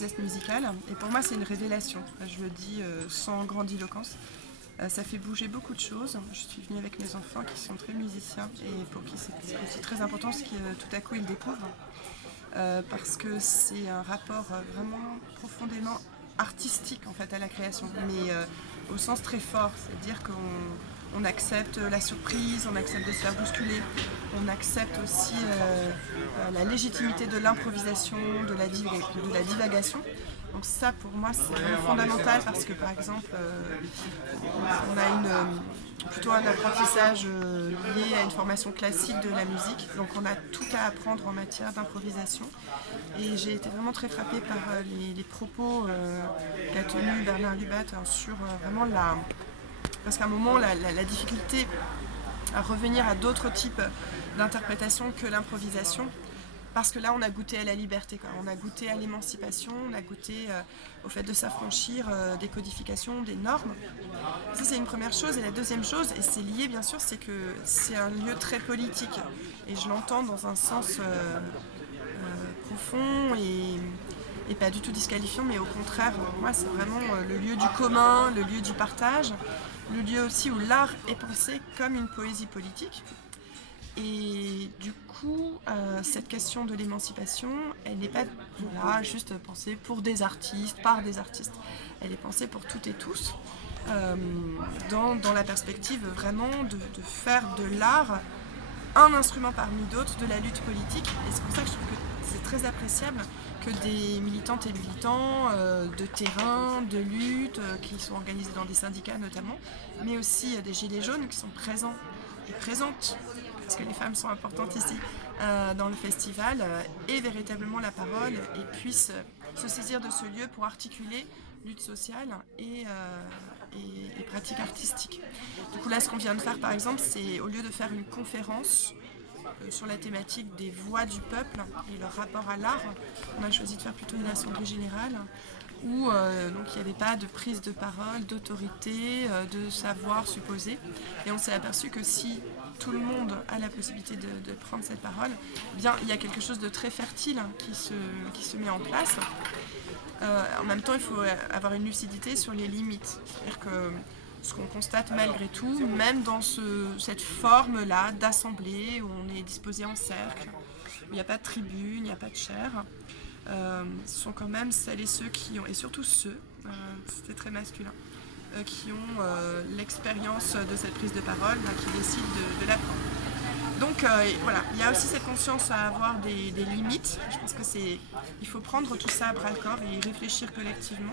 geste musical. Et pour moi, c'est une révélation. Je le dis sans grandiloquence. Ça fait bouger beaucoup de choses. Je suis venue avec mes enfants qui sont très musiciens et pour qui c'est aussi très important ce que tout à coup ils découvrent. Parce que c'est un rapport vraiment profondément artistique en fait à la création, mais au sens très fort, c'est-à-dire qu'on accepte la surprise, on accepte de se faire bousculer, on accepte aussi la légitimité de l'improvisation, de la divagation. Donc ça pour moi c'est vraiment fondamental parce que par exemple on a plutôt un apprentissage lié à une formation classique de la musique, donc on a tout à apprendre en matière d'improvisation et j'ai été vraiment très frappée par les propos qu'a tenu Bernard Lubat sur vraiment parce qu'à un moment la difficulté à revenir à d'autres types d'interprétations que l'improvisation. Parce que là, on a goûté à la liberté, quoi. On a goûté à l'émancipation, on a goûté au fait de s'affranchir des codifications, des normes. Ça, c'est une première chose. Et la deuxième chose, et c'est lié bien sûr, c'est que c'est un lieu très politique. Et je l'entends dans un sens profond et pas du tout disqualifiant, mais au contraire, moi, c'est vraiment le lieu du commun, le lieu du partage, le lieu aussi où l'art est pensé comme une poésie politique. Et du coup, cette question de l'émancipation, elle n'est pas juste pensée pour des artistes, par des artistes. Elle est pensée pour toutes et tous, dans la perspective vraiment de faire de l'art un instrument parmi d'autres de la lutte politique. Et c'est pour ça que je trouve que c'est très appréciable que des militantes et militants de terrain, de lutte, qui sont organisés dans des syndicats notamment, mais aussi des gilets jaunes qui sont présents et présentes, parce que les femmes sont importantes ici, dans le festival, aient véritablement la parole et puissent se saisir de ce lieu pour articuler lutte sociale et pratique artistique. Du coup là, ce qu'on vient de faire par exemple, c'est au lieu de faire une conférence sur la thématique des voix du peuple et leur rapport à l'art, on a choisi de faire plutôt une assemblée générale où donc il n'y avait pas de prise de parole, d'autorité, de savoir supposé. Et on s'est aperçu que si tout le monde a la possibilité de prendre cette parole, eh bien il y a quelque chose de très fertile qui se met en place. En même temps, il faut avoir une lucidité sur les limites. C'est-à-dire que ce qu'on constate malgré tout, même dans cette forme-là d'assemblée où on est disposé en cercle, où il n'y a pas de tribune, il n'y a pas de chaire, ce sont quand même celles et ceux qui ont, et surtout ceux, c'était très masculin, qui ont l'expérience de cette prise de parole, qui décident de la prendre. Donc voilà, il y a aussi cette conscience à avoir des limites. Je pense que il faut prendre tout ça à bras le corps et y réfléchir collectivement.